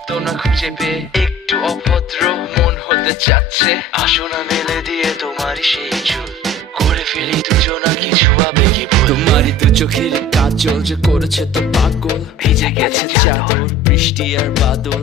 শব্দ না খুঁজে পেয়ে একটু অভদ্র মন হতে চাচ্ছে। আসো না মেলে দিয়ে তোমারই সেই চুল, করে ফেলি দুজনা কিছু আবেগী ভুল। তোমারই দু চোখের কাজল যে করেছে তো পাগল, ভিজে গেছে চাদর বৃষ্টি আর বাদল।